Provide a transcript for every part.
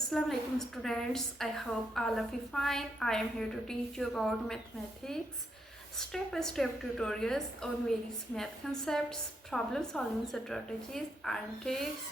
Assalamu alaikum students. I hope all of you fine. I am here to teach you about mathematics. Step by step tutorials on various math concepts, problem solving strategies and tricks,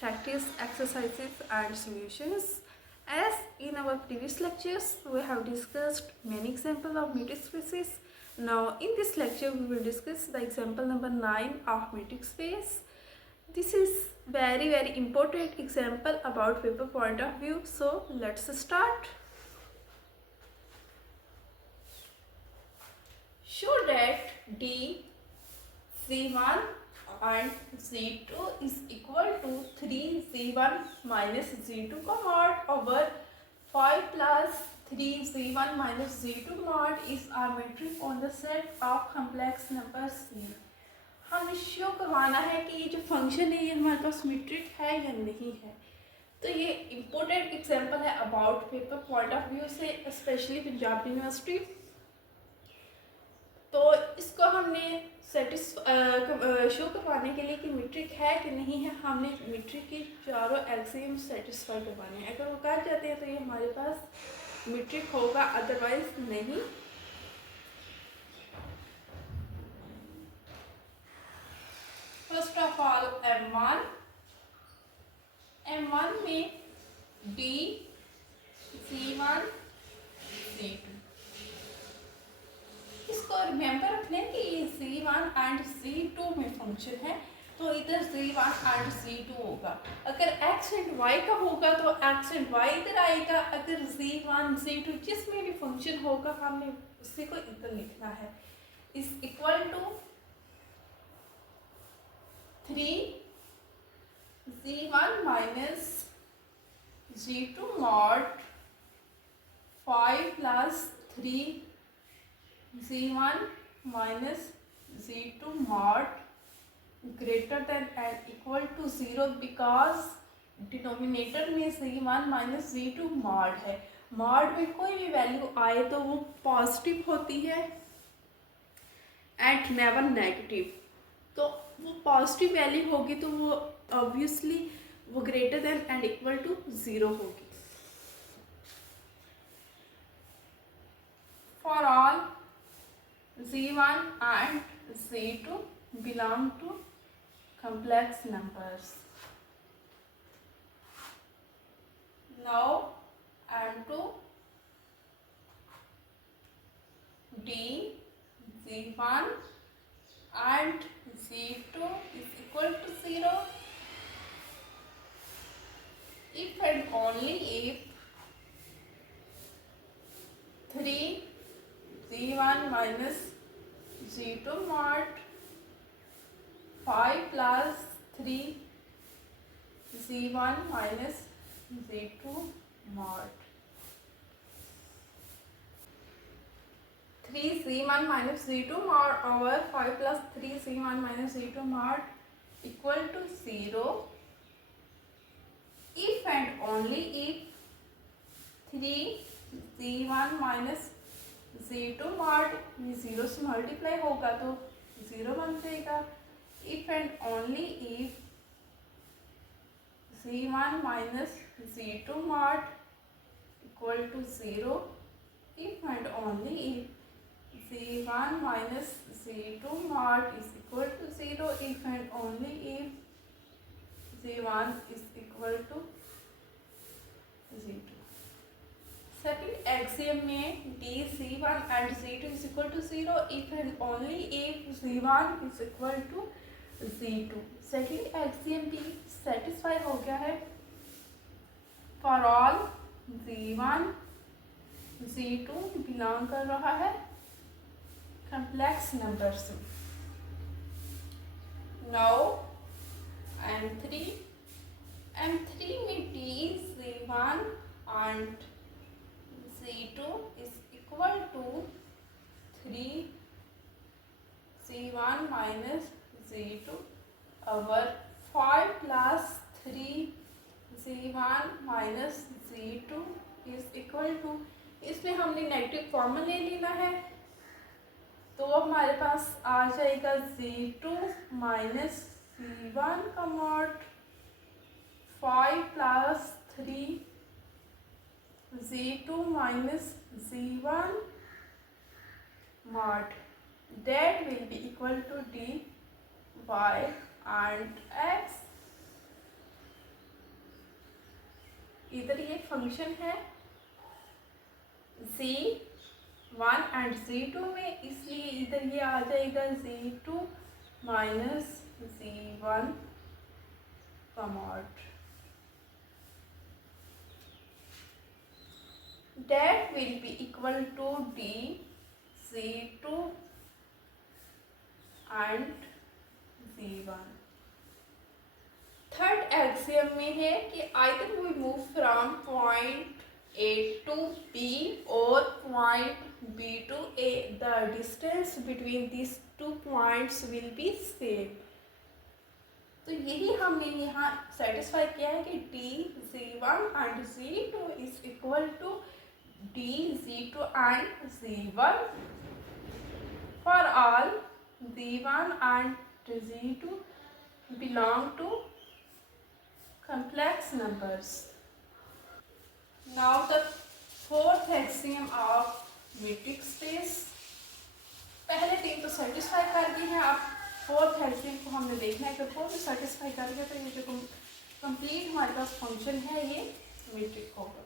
practice exercises and solutions. As in our previous lectures, we have discussed many examples of metric spaces. Now in this lecture we will discuss the example number 9 of metric space. This is very important example about paper point of view. So let's start. Show that D Z1 and Z2 is equal to 3Z1 minus Z2 mod over 5 plus 3Z1 minus Z2 mod is a metric on the set of complex numbers C. हमें show करवाना है कि ये जो function है ये हमारे पास metric है या नहीं है। तो ये इम्पोर्टेंट एग्जांपल है about paper point of view से, स्पेशली पंजाब यूनिवर्सिटी। तो इसको हमने शो करवाने के लिए कि मीट्रिक है कि नहीं है, हमने मीट्रिक के चारों एक्सियम सेटिस्फाई करवाने हैं। अगर वो कर जाते हैं तो ये हमारे पास मीट्रिक होगा, अदरवाइज नहीं। फर्स्ट ऑफ ऑल M1 में D Z1 Z2, इसको रिमेंबर रखने कि ये Z1 एंड Z2 में फंक्शन है, तो इधर Z1 एंड Z2 होगा। अगर X एंड Y का होगा तो X एंड Y इधर आएगा। अगर Z1 Z2 जिसमें भी फंक्शन होगा हमने उसी को इधर लिखना है। Is equal to 3Z1 minus Z2 mod 5 plus 3Z1 minus Z2 mod greater than and equal to 0 because denominator में Z1 minus Z2 mod है। mod में कोई भी वैल्यू आए तो वो पॉजिटिव होती है एंड नेवर नेगेटिव। तो वो पॉजिटिव वैल्यू होगी तो वो ऑब्वियसली वो greater than and equal to 0 होगी। For all Z1 and Z2 belong to complex numbers. Now M2 D Z1 and Z2 is equal to 0 if and only if 3Z1 minus Z2 mod 5 plus 3Z1 minus Z2 mod 3Z1 minus Z2 mod over 5 plus 3Z1 minus Z2 mod equal to 0 if and only if 3Z1 minus Z2 mod 0 से multiply होगा तो 0 बन जाएगा। if and only if Z1 minus Z2 mod equal to 0 if and only if Z1 minus Z2 mod is equal to 0 if and only if Z1 is equal to Z2। Second axiom में D Z1 and Z2 is equal to 0 if and only if Z1 is equal to Z2। Second axiom भी satisfy हो गया है for all Z1 Z2 belong कर रहा है complex numbers। Now M3 में D Z1 and Z2 is equal to 3Z1 minus Z2 over 5 plus 3Z1 minus Z2 is equal to, इसमें हमने नेगेटिव कॉमन ले लेना है तो हमारे पास आ जाएगा Z2 माइनस Z1 का mod 5 plus 3 z2 minus z1 mod, that will be equal to dy and x. इधर ये फंक्शन है z1 एंड z2 में, इसलिए इधर ये आ जाएगा z2 माइनस z1 का mod, that will be equal to d z2 and z1. Third axiom में है कि either we move from point A to B or point B to A, the distance between these two points will be same. तो यही हमने यहाँ satisfy किया है कि dz1 and z2 is equal to dz2 and z1 for all z1 and z2 belong to complex numbers. Now the fourth axiom of metric space. पहले तीन तो सेटिस्फाई कर गए हैं, अब फोर्थ एक्सियम को हमने देखना है कि फोर्थ भी सेटिस्फाई कर गया तो ये जो कंप्लीट हमारे पास फंक्शन है ये मेट्रिक होगा.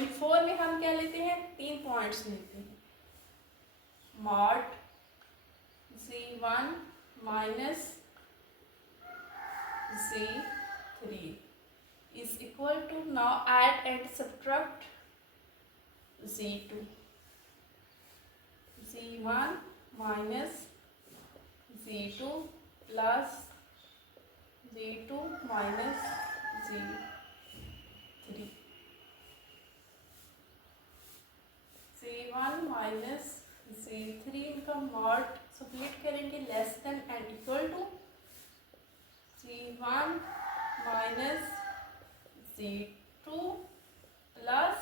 M4 में हम क्या लेते हैं, तीन पॉइंट्स लेते हैं. Mod z1 minus z3 is equal to, now add and subtract z2, z1 minus z2 plus z2 minus z3, z1 minus z3 इनका मॉड सब्ट्रैक्ट करेंगे less than and equal to z1 minus z2 plus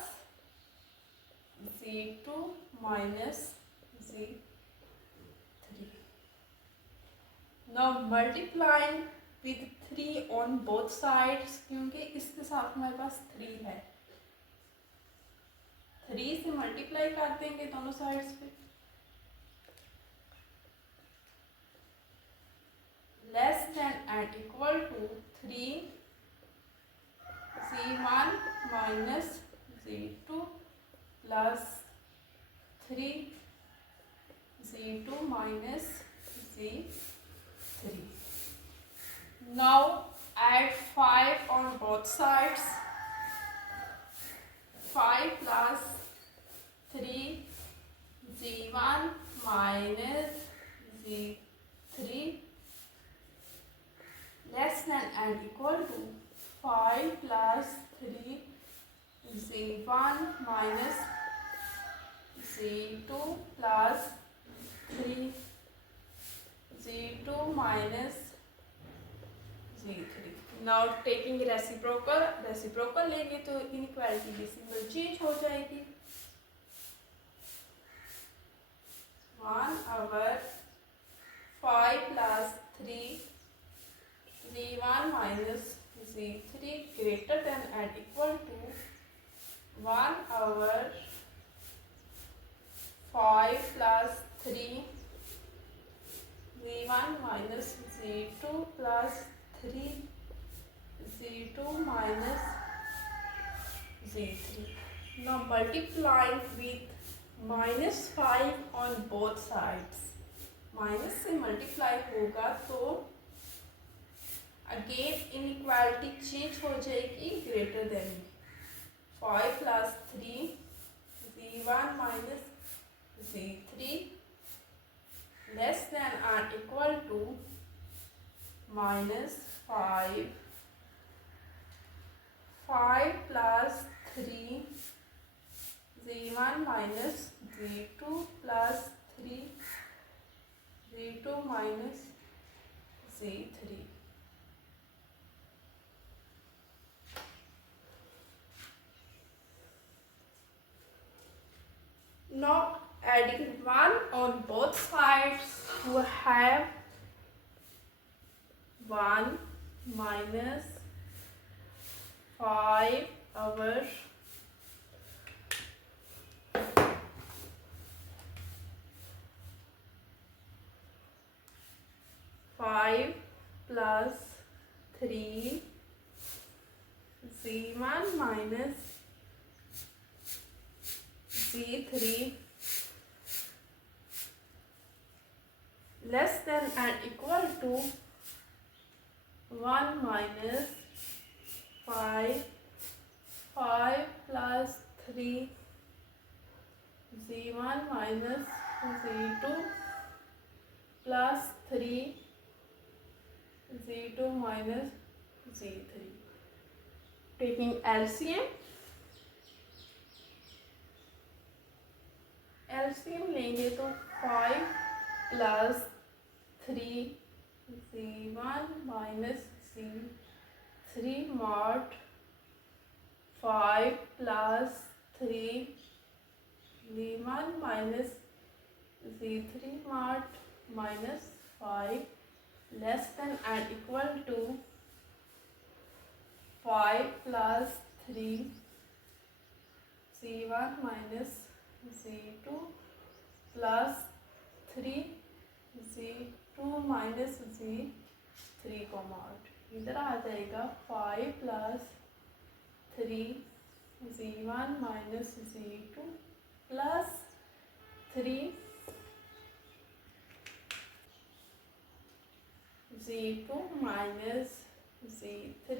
z2 minus z3. Now multiplying with 3 on both sides, क्योंकि इसके साथ हमारे पास 3 है, 3 से multiply कर देंगे दोनों साइड्स पे. Less than and equal to 3 z1 minus z2 plus 3 z2 minus z3. Now add 5 on both sides. 5 plus 3 z1 minus z3 less than and equal to 5 plus 3 z1 minus z2 plus 3 z2 minus z3. Now taking reciprocal लेंगे तो inequality decimal change हो जाएगी. 1/5 plus 3 z1 minus z3 greater than and equal to 1/5 plus 3 z1 minus z2 plus 3 z2 minus z3. Now multiplying with -5 on both sides. Minus से multiply होगा तो again inequality change हो जाएगी greater than 5 plus 3 z1 minus z3 less than or equal to -5 plus 3 z1 minus z2 plus 3 z2 minus z3. Now adding 1 on both sides, we have 1 minus 5 over 5 plus 3 z1 minus z3 less than and equal to 1 minus 5 plus 3 z1 minus z2 plus 3 z2 minus z3. Taking LCM लेंगे तो 5 plus 3 z1 minus z3 mod 5 plus 3 z1 minus z3 mod minus 5 less than and equal to 5 plus 3 z1 minus z2 plus 3 z2 minus z3 को mod इधर आ जाएगा 5 plus 3 z1 minus z2 plus 3 z2 minus z3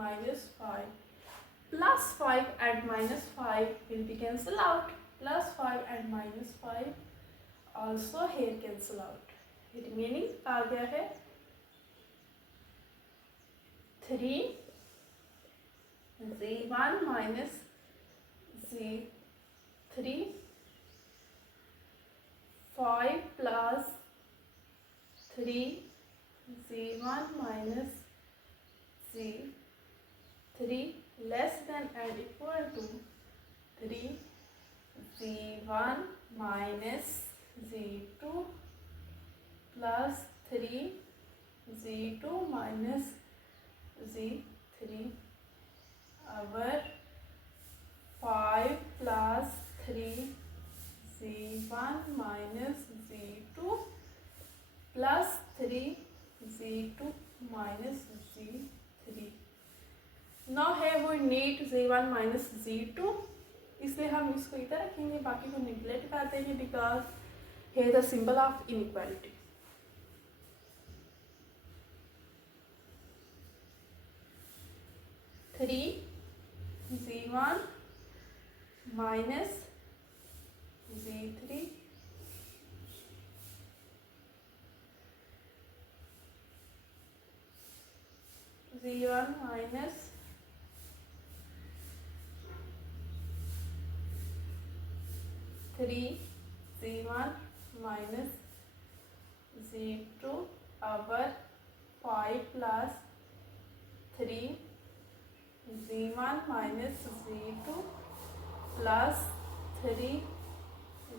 minus 5 plus 5 and minus 5 will be cancel out. Plus 5 and minus 5 also here cancel out. Remaining आ गया है 3 z1 minus z3 5 plus 3 z1 minus z3 less than and equal to 3 z1 minus z2 plus 3 z2 minus z3 over 5 plus 3 z1 minus z2 plus 3 z2 minus z3. Now here we need z1 minus z2, इसलिए हम इसको इधर रखेंगे, बाकी को neglect कर देंगे because here the symbol of inequality. Three z1 minus z3 z1 minus three z1 minus z2 over 5 plus 3 z1 minus z2 plus 3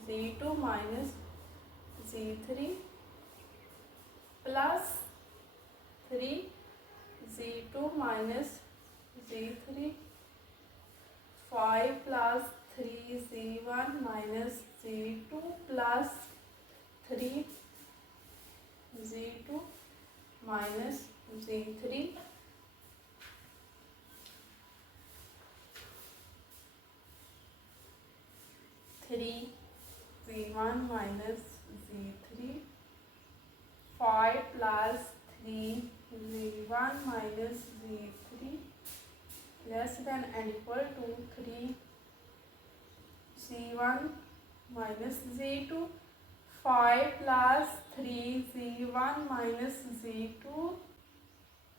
z2 minus z3 plus 3 z2 minus z3 5 plus 3 z1 minus z2 plus 3 z2 minus z3 3 z1 minus z3 5 plus 3 z1 minus z3 less than and equal to 3 z1 minus z2 5 plus 3 z1 minus z2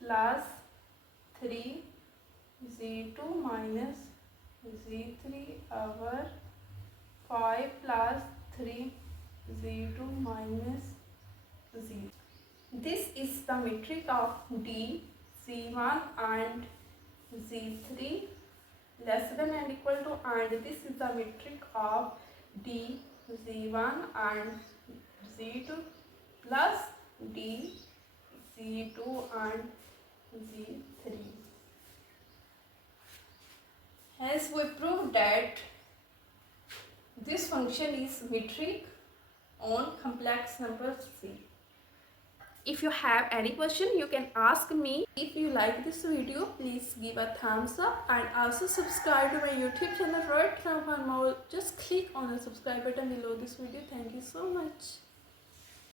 plus 3 z2 minus z3 over 5 plus 3 z2 minus z. This is the metric of D, z1 and z3 less than and equal to, and this is the metric of D, z1 and z2 plus D, Z2 and Z3. Hence we prove that this function is metric on complex number C. If you have any question, you can ask me. If you like this video, please give a thumbs up and also subscribe to my YouTube channel right now for more. Just click on the subscribe button below this video. Thank you so much.